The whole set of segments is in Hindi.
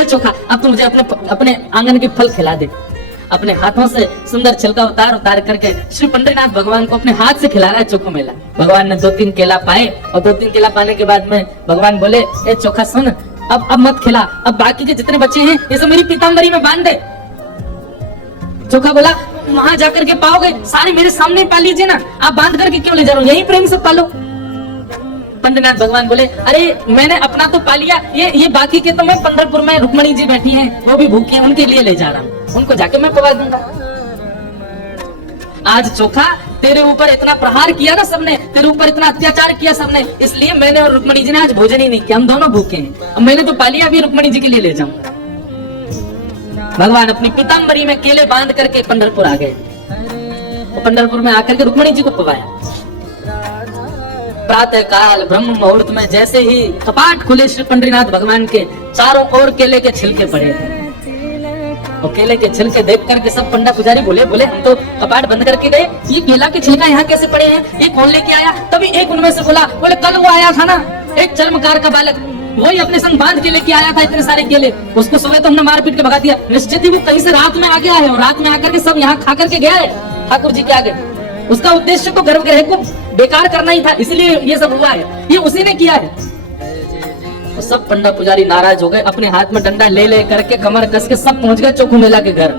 चल चोखा, अब तू मुझे अपने आंगन के फल खिला दे। अपने हाथों से सुंदर छिलका उतार करके श्री पंडरीनाथ भगवान को अपने हाथ से खिला रहा है चोखो मेला। भगवान ने 2-3 केला पाए और 2-3 केला पाने के बाद में भगवान बोले, ए चोखा सुन, अब मत खिला, अब बाकी के जितने बच्चे हैं ये सब मेरी पीताम्बरी में बांध दे। चोखा बोला, वहां जाकर के पाओगे, सारे मेरे सामने पा लीजिए ना, आप बांध करके क्यों ले जा रहे हो, यही प्रेम से पालो। पंडरीनाथ भगवान बोले, अरे मैंने अपना तो पा लिया, ये बाकी के तो मैं पंढरपुर में रुक्मणी जी बैठी हैं, वो भी भूखी हैं, उनके लिए ले जा रहा हूँ, उनको जाके मैं पवा दूंगा। आज चोखा तेरे ऊपर इतना प्रहार किया ना सबने, तेरे ऊपर इतना अत्याचार किया सबने, इसलिए मैंने और रुक्मणी जी ने आज भोजन ही नहीं किया, हम दोनों भूखे हैं। अब मैंने तो पा लिया, अभी रुक्मणी जी के लिए ले जाऊंगा। भगवान अपनी पीताम्बरी में केले बांध करके पंढरपुर आ गए और पंढरपुर में आकर के रुक्मणी जी को पवाया। प्रातः काल ब्रह्म मुहूर्त में जैसे ही कपाट खुले श्री पंडरीनाथ भगवान के, चारों ओर केले के छिलके पड़े थे और केले के छिलके देख करके सब पंडा पुजारी बोले हम तो कपाट बंद करके गए, ये केला के छिलका यहाँ कैसे पड़े हैं, ये कौन लेके आया। तभी एक उनमें से बोले कल वो आया था ना, एक चर्मकार का बालक, वही अपने संग बांध के लेके आया था इतने सारे केले, उसको सुबह तो हमने मार पीट के भगा दिया, निश्चित ही वो कहीं से रात में आ गया है और रात में आकर के सब यहाँ खा करके गया है ठाकुर जी के आगे। उसका उद्देश्य तो गर्भगृह को बेकार करना ही था, इसलिए ये सब हुआ है, ये उसी ने किया है। तो सब पंडा पुजारी नाराज हो गए, अपने हाथ में डंडा ले करके कमर कस के सब पहुंच गए चोखो मेला के घर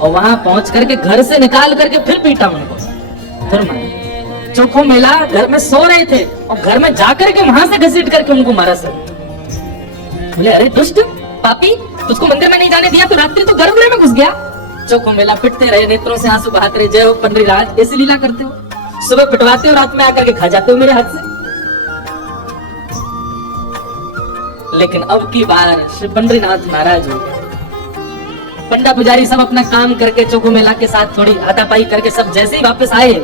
और वहां पहुंच करके घर से निकाल करके फिर पीटा उनको, फिर मारा। चोखो मेला घर में सो रहे थे और घर में जाकर के वहां से घसीट करके उनको मारा। सब बोले, अरे दुष्ट पापी, तुझको मंदिर में नहीं जाने दिया तो रात्रि तो गर्भगृह में घुस गया। चोखो मेला पिटते रहे, नेत्रों से आंसू बहाते रहे, जय हो पंडरीराज, ऐसी लीला करते हो, सुबह पिटवाते हो, रात में आकर के खा जाते हो मेरे हाथ से। लेकिन अब की बार श्री पंडरीनाथ नाराज हो गए। पंडा पुजारी सब अपना काम करके चोखो मेला के साथ थोड़ी हाथापाई करके सब जैसे ही वापस आए,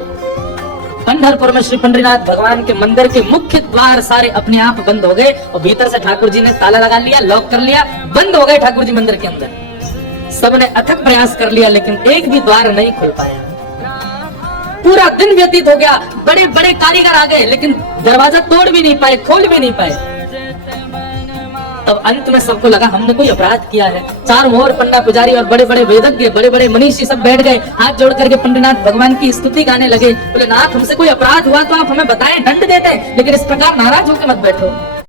पंढरपुर में श्री पंडरीनाथ भगवान के मंदिर के मुख्य द्वार सारे अपने आप बंद हो गए और भीतर से ठाकुर जी ने ताला लगा लिया, लॉक कर लिया, बंद हो गए ठाकुर जी मंदिर के अंदर। सबने अथक प्रयास कर लिया लेकिन एक भी द्वार नहीं खुल पाया। पूरा दिन व्यतीत हो गया, बड़े बड़े कारीगर आ गए लेकिन दरवाजा तोड़ भी नहीं पाए, खोल भी नहीं पाए। तब अंत में सबको लगा हमने कोई अपराध किया है। चारों ओर पंडा पुजारी और बड़े बड़े वेदज्ञ, बड़े बड़े मनीषी सब बैठ गए, हाथ जोड़ करके पंडरीनाथ भगवान की स्तुति गाने लगे। बोले, नाथ हमसे कोई अपराध हुआ तो आप हमें बताएं, दंड देते, लेकिन इस प्रकार नाराज होकर मत बैठो।